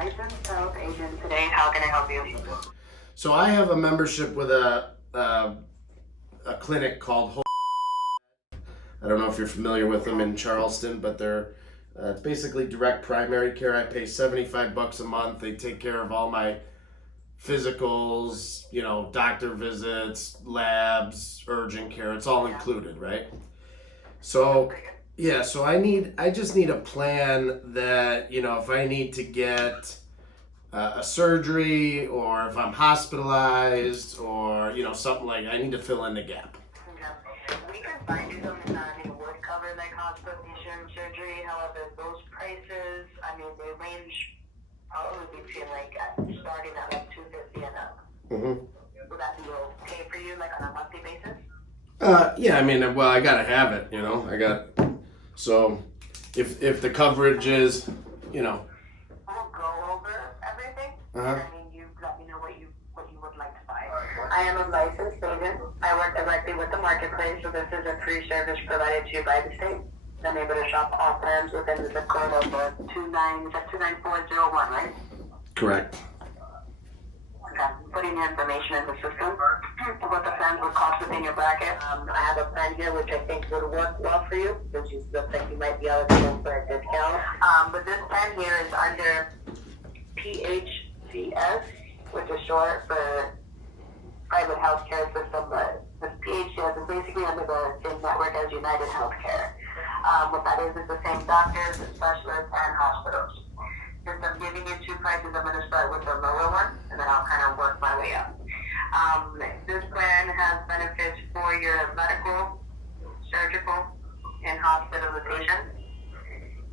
licensed health agent today. How can I help you? So I have a membership with a clinic called I don't know if you're familiar with them in Charleston, but they're it's basically direct primary care. I pay $75 a month. They take care of all my physicals, doctor visits, labs, urgent care. It's all included, right? So yeah, so I just need a plan that, if I need to get a surgery or if I'm hospitalized or, something like I need to fill in the gap. We can find you something that would cover like hospitalization, surgery. However, those prices, they range probably between starting at like $250 and up. Mm-hmm. Would that be okay for you, like on a monthly basis? Yeah, well, I gotta have it, so if the coverage is, We'll go over everything. Uh-huh. You let me know what you would like to buy. I am a licensed agent. I work directly with the marketplace, so this is a free service provided to you by the state. I'm able to shop all plans within the zip code of 29401, right? Correct. Okay. Putting the information in the system. What the plans would cost within your bracket. I have a plan here which I think would work well for you, which looks like you might be eligible for a discount. But this plan here is under PHCS, which is short for private healthcare system, but this PHCS is basically under the same network as United Healthcare. What that is the same doctors, specialists, and hospitals. Since I'm giving you two prices, I'm going to start with the lower one, and then I'll kind of work my way up. This plan has benefits for your medical, surgical, and hospitalization.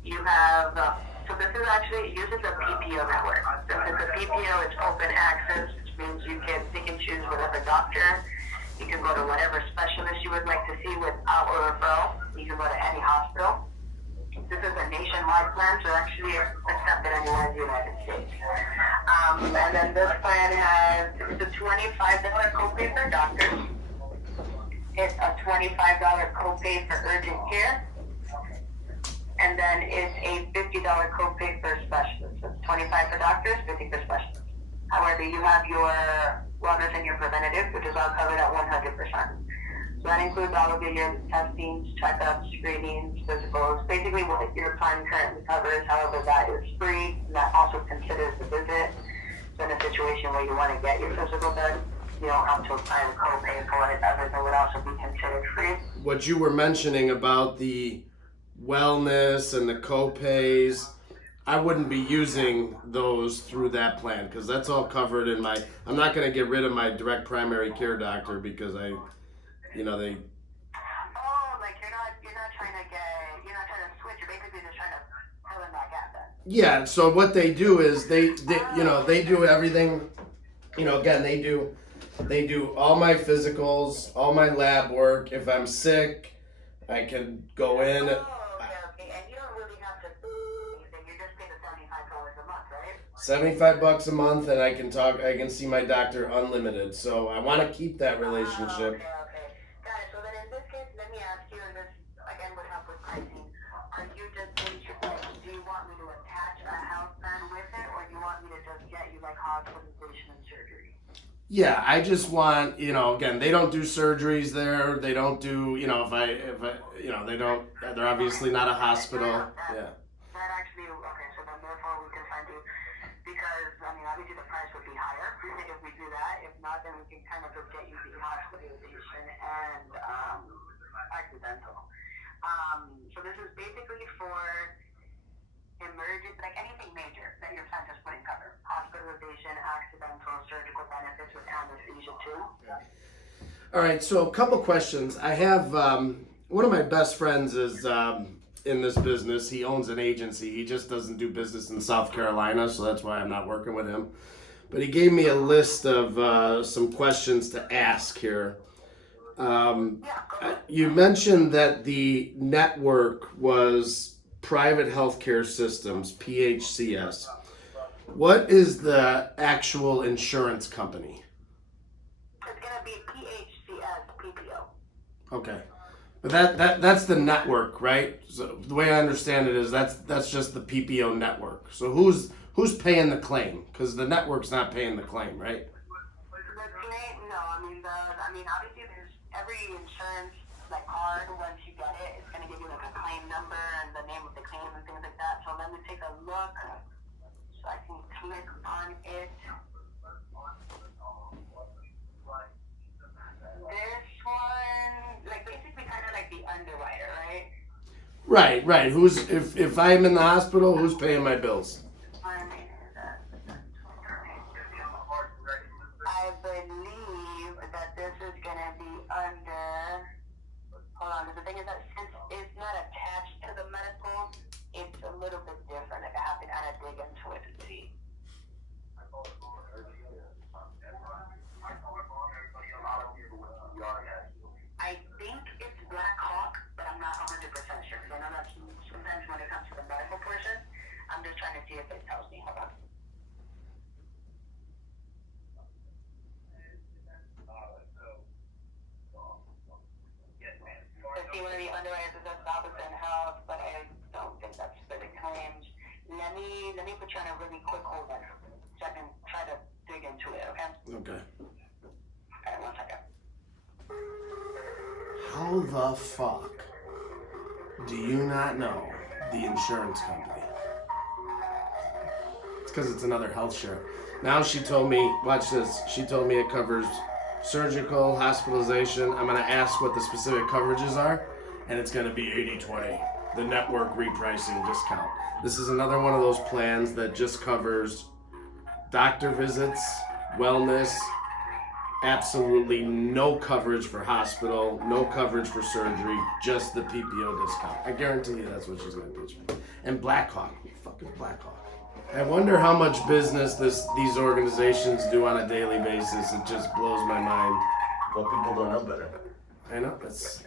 You have, so this is actually, it uses a PPO network. Since it's a PPO, it's open access, which means you can pick and choose whatever doctor. You can go to whatever specialist you would like to see without a referral. You can go to any hospital. This is a nationwide plan, so actually accepted anywhere in the United States. And then this plan has the $25 copay for doctors. It's a $25 copay for urgent care. And then it's a $50 copay for specialists. So it's $25 for doctors, $50 for specialists. However, you have your wellness and your preventative, which is all covered at 100%. So that includes all of your testings, checkups, screenings, physicals, basically what your plan currently covers. However, that is free, and that also considers the visit. So in a situation where you want to get your physical done, you don't have to apply a copay for it. Everything would also be considered free. What you were mentioning about the wellness and the copays, I wouldn't be using those through that plan because that's all covered in my. I'm not going to get rid of my direct primary care doctor because they. Oh, like you're not trying to switch. You're basically just trying to fill in that gap then. Yeah. So what they do is they do everything. Again, they do all my physicals, all my lab work. If I'm sick, I can go in. Okay. And you don't really have to do anything. You're just paying $75 a month, right? $75 a month, and I can see my doctor unlimited. So I want to keep that relationship. Okay. Got it. So then in this case, let me ask you, and this again would help with pricing. Are you just interested? Do you want me to attach a health plan with it, or do you want me to just get you like hospitalization and surgery? Yeah, I just want, again, they don't do surgeries there. They don't do, if I, they don't, they're obviously not a hospital. Yeah. That actually, okay, so then therefore we can find you, because, obviously the price would be higher if we do that. If not, then we can kind of just get you the hospitalization and accidental. So this is basically for emergency, like anything major that your plan just wouldn't cover. Hospitalization, accidental, surgical benefits with anesthesia too. All right, so a couple questions. I have, one of my best friends is in this business. He owns an agency. He just doesn't do business in South Carolina, so that's why I'm not working with him. But he gave me a list of some questions to ask here. You mentioned that the network was Private Healthcare Systems, PHCS. What is the actual insurance company? It's going to be PHCS, PPO. Okay. But that's the network, right? So the way I understand it is that's just the PPO network. So who's who's paying the claim? Because the network's not paying the claim, right? The claim, no, obviously there's every insurance, like, card, once you get it, it's going to give you, like, a claim number and the name of the claim and things like that. So let me take a look so I can click on it. This one, like, basically kind of like the underwriter, right? Right. Who's if I'm in the hospital, who's paying my bills? I believe that this is gonna be under. Hold on, the thing is that since it's not attached to the medical, it's a little bit different. Like I have to kind of dig into it and see. I think it's Black Hawk, but I'm not 100% sure. Because I know that sometimes when it comes to the medical portion, I'm just trying to see if it tells me. Hold on. I see one of the underwriters is at Robinson Health, but I don't think that's for the claims. Let me put you on a really quick hold then, so I can try to dig into it, okay? Okay. Alright, 1 second. How the fuck do you not know the insurance company? It's because it's another health share. Now she told me, watch this, she told me it covers surgical, hospitalization. I'm going to ask what the specific coverages are, and it's going to be 80/20, the network repricing discount. This is another one of those plans that just covers doctor visits, wellness, absolutely no coverage for hospital, no coverage for surgery, just the PPO discount. I guarantee you that's what she's going to pitch me. And Blackhawk, fucking Blackhawk. I wonder how much business these organizations do on a daily basis. It just blows my mind. Well, people don't know better. I know, it's...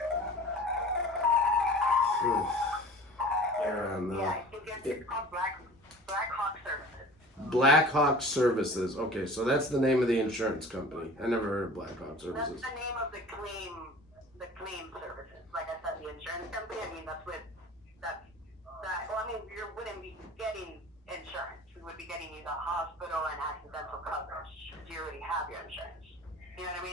They're on Yeah, I think it's called Black Hawk Services. Black Hawk Services. Okay, so that's the name of the insurance company. I never heard of Black Hawk That's Services. the name of the claim services. Like I said, the insurance company, you wouldn't be getting insurance. We would be getting you the hospital and accidental coverage. You already have your insurance. You know what I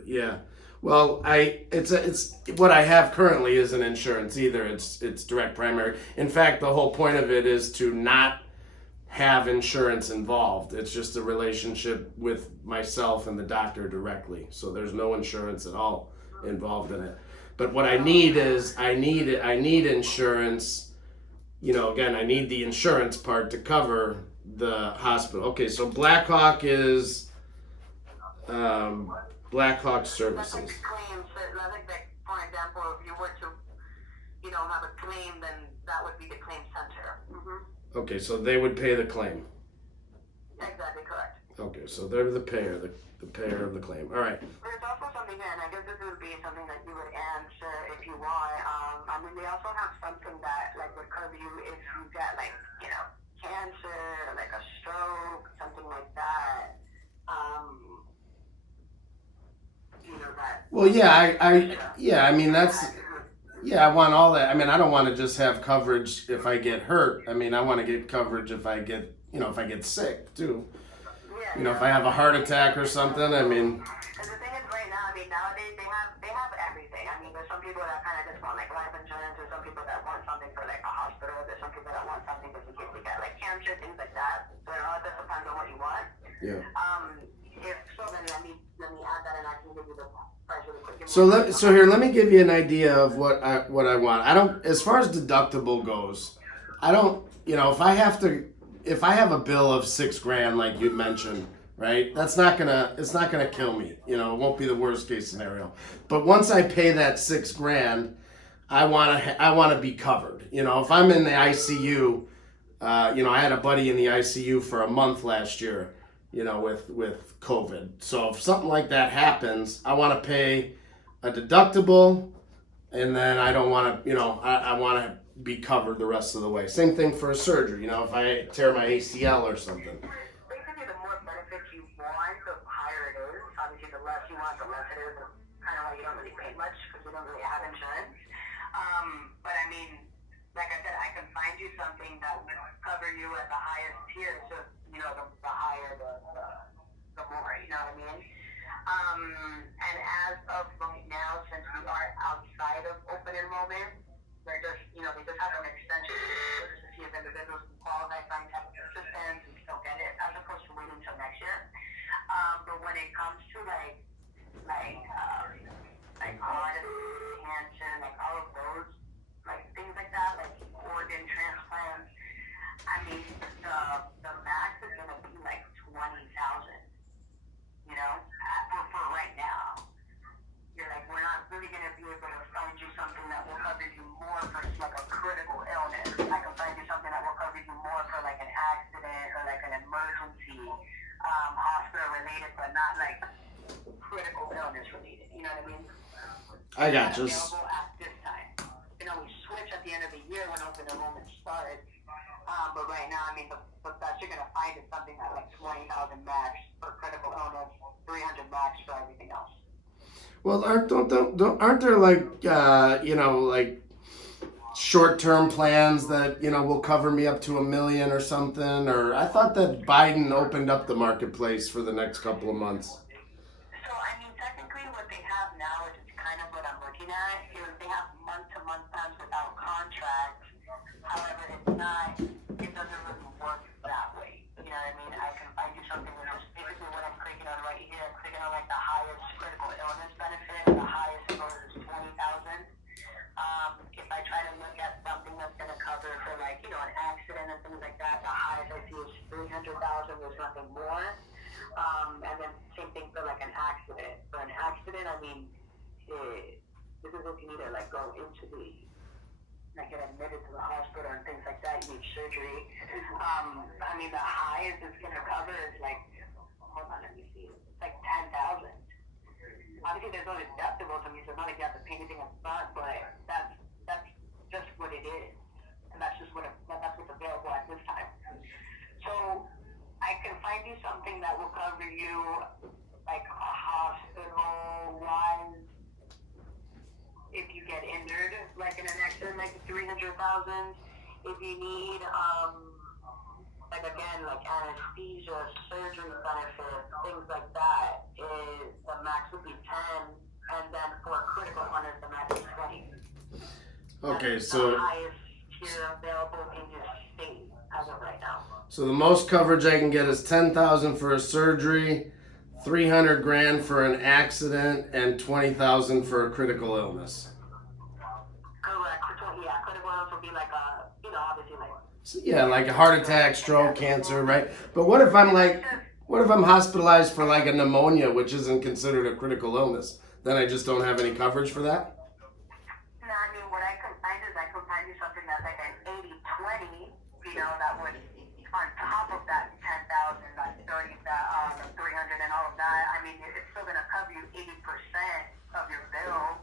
mean? Yeah. Well, it's what I have currently isn't insurance either. It's direct primary. In fact, the whole point of it is to not have insurance involved. It's just a relationship with myself and the doctor directly. So there's no insurance at all involved in it. But what I need is I need insurance. You know, again, I need the insurance part to cover the hospital. Okay, so Blackhawk is Blackhawk Services. That's like a claim. So like, for example, if you were to, have a claim, then that would be the claim center. Mm-hmm. Okay, so they would pay the claim. Exactly correct. Okay, so they're the payer, the payer of the claim. All right. There's also something here, and I guess this would be something that you would answer if you want. They also have something that would cover you if you get cancer, like a stroke, something like that. That. Well, I want all that. I mean, I don't want to just have coverage if I get hurt. I mean, I want to get coverage if I get, if I get sick too. Yeah, if I have a heart attack or something. I mean. And the thing is, right now, nowadays they have everything. There's some people that kind of just want life insurance. There's some people that want something for a hospital. There's some people that want something just in case they get cancer, things like that. So it all just depends on what you want. Yeah. If so, then let me add that, and I can give you the price really quick. So let me give you an idea of what I want. I don't, as far as deductible goes, I don't, if I have a bill of $6,000 like you mentioned, right? It's not gonna kill me. It won't be the worst case scenario. But once I pay that $6,000, I wanna be covered. If I'm in the ICU, I had a buddy in the ICU for a month last year, with COVID. So if something like that happens, I want to pay a deductible, and then I don't want to, I want to be covered the rest of the way. Same thing for a surgery, if I tear my ACL or something. Basically, the more benefits you want, the higher it is. Obviously, the less you want, the less it is. Kind of why you don't really pay much, because you don't really have insurance. But like I said, I can find you something that would cover you at the highest tier. So, the higher the more, you know what I mean? And as of right now, since we are outside of open enrollment, they're just, they just have an extension just to see if individuals can qualify for any type of assistance and still get it, as opposed to waiting until next year. But when it comes to heart, cancer, all of those, things like that, organ transplants, I mean, the max is gonna be 20,000. For right now. You're we're not really going to be able to find you something that will cover you more for a critical illness. I can find you something that will cover you more for an accident or an emergency, hospital related, but not critical illness related. You know what I mean? I got you. Available at this time. We switch at the end of the year when open enrollment starts. But right now, I mean, the best you're going to find is something at 20,000 max for critical illness, 300 max for everything else. Well, aren't there short-term plans that will cover me up to $1 million or something? Or I thought that Biden opened up the marketplace for the next couple of months. So I mean, technically, what they have now is kind of what I'm looking at. They have month-to-month plans without contracts. However, it doesn't really work that way. You know what I mean? I can find you something which is basically what I'm clicking on right here. I'm clicking on the highest critical illness benefit. The highest is 20,000. If I try to look at something that's going to cover for an accident and things like that, the highest I see is 300,000. There's nothing more. And then same thing for an accident. For an accident, I mean, this is if you need to go into the get admitted to the hospital and things like that, you need surgery. I mean, the highest it's going to cover is hold on, let me see, it's 10,000. Obviously, there's no deductibles. I mean, so it's not like you have to pay anything up front, but that's just what it is, and that's what's available at this time. So I can find you something that will cover you hospital-wise. If you get injured, in an accident, 300,000. If you need, anesthesia, surgery benefits, things like that, the max would be 10, and then for critical illness, the max is 20. Okay, That's so the highest tier available in your state as of right now. So the most coverage I can get is 10,000 for a surgery, 300 grand for an accident, and 20,000 for a critical illness. Correct. Yeah, critical illness would be obviously So yeah, a heart attack, stroke, cancer, right? But what if I'm hospitalized for a pneumonia, which isn't considered a critical illness? Then I just don't have any coverage for that? No, I mean, what I can find is you something that's an 80-20, that would, on top of that 10,000, 30, 300 and all of that, I mean, it's still going to cover you 80% of your bill.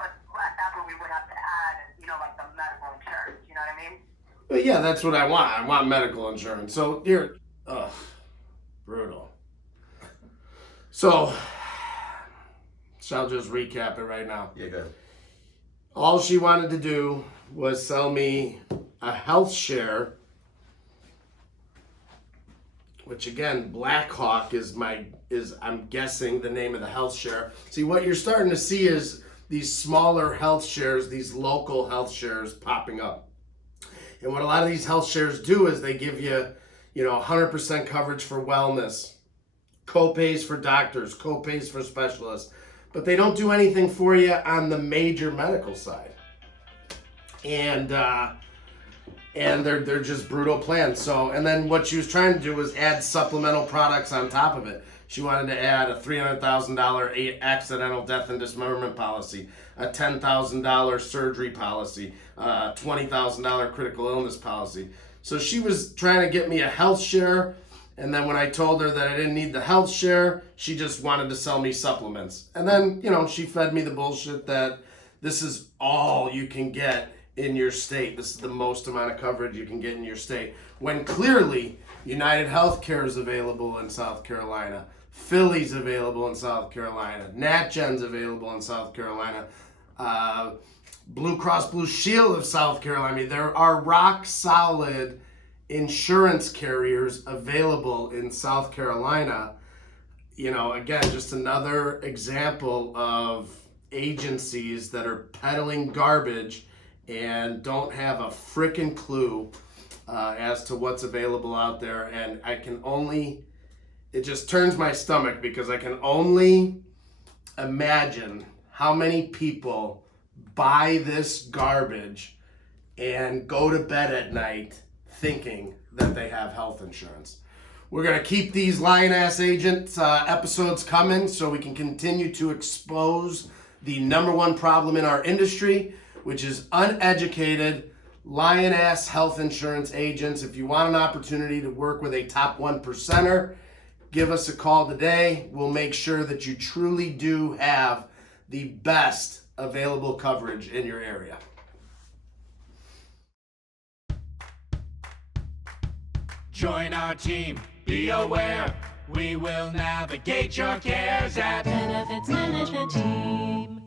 But at that point, we would have to add, the medical insurance, you know what I mean? But yeah, that's what I want. I want medical insurance. So here, brutal. So I'll just recap it right now. Yeah, good. All she wanted to do was sell me a health share, which again, Blackhawk is I'm guessing the name of the health share. See, what you're starting to see is these smaller health shares, these local health shares popping up. And what a lot of these health shares do is they give you, 100% coverage for wellness, co-pays for doctors, co-pays for specialists, but they don't do anything for you on the major medical side. And they're just brutal plans. So, and then what she was trying to do was add supplemental products on top of it. She wanted to add a $300,000 accidental death and dismemberment policy, a $10,000 surgery policy, a $20,000 critical illness policy. So she was trying to get me a health share, and then when I told her that I didn't need the health share, she just wanted to sell me supplements. And then, she fed me the bullshit that this is all you can get in your state. This is the most amount of coverage you can get in your state. When clearly, United Healthcare is available in South Carolina. Philly's available in South Carolina. NatGen's available in South Carolina. Blue Cross Blue Shield of South Carolina. I mean, there are rock solid insurance carriers available in South Carolina. You know, again, just another example of agencies that are peddling garbage and don't have a frickin' clue as to what's available out there. And it just turns my stomach because I can only imagine how many people buy this garbage and go to bed at night thinking that they have health insurance. We're going to keep these Lion Ass Agent episodes coming so we can continue to expose the number one problem in our industry, which is uneducated Lion Ass health insurance agents. If you want an opportunity to work with a top 1%er, give us a call today. We'll make sure that you truly do have the best available coverage in your area. Join our team, be aware, we will navigate your cares at Benefits Management Team.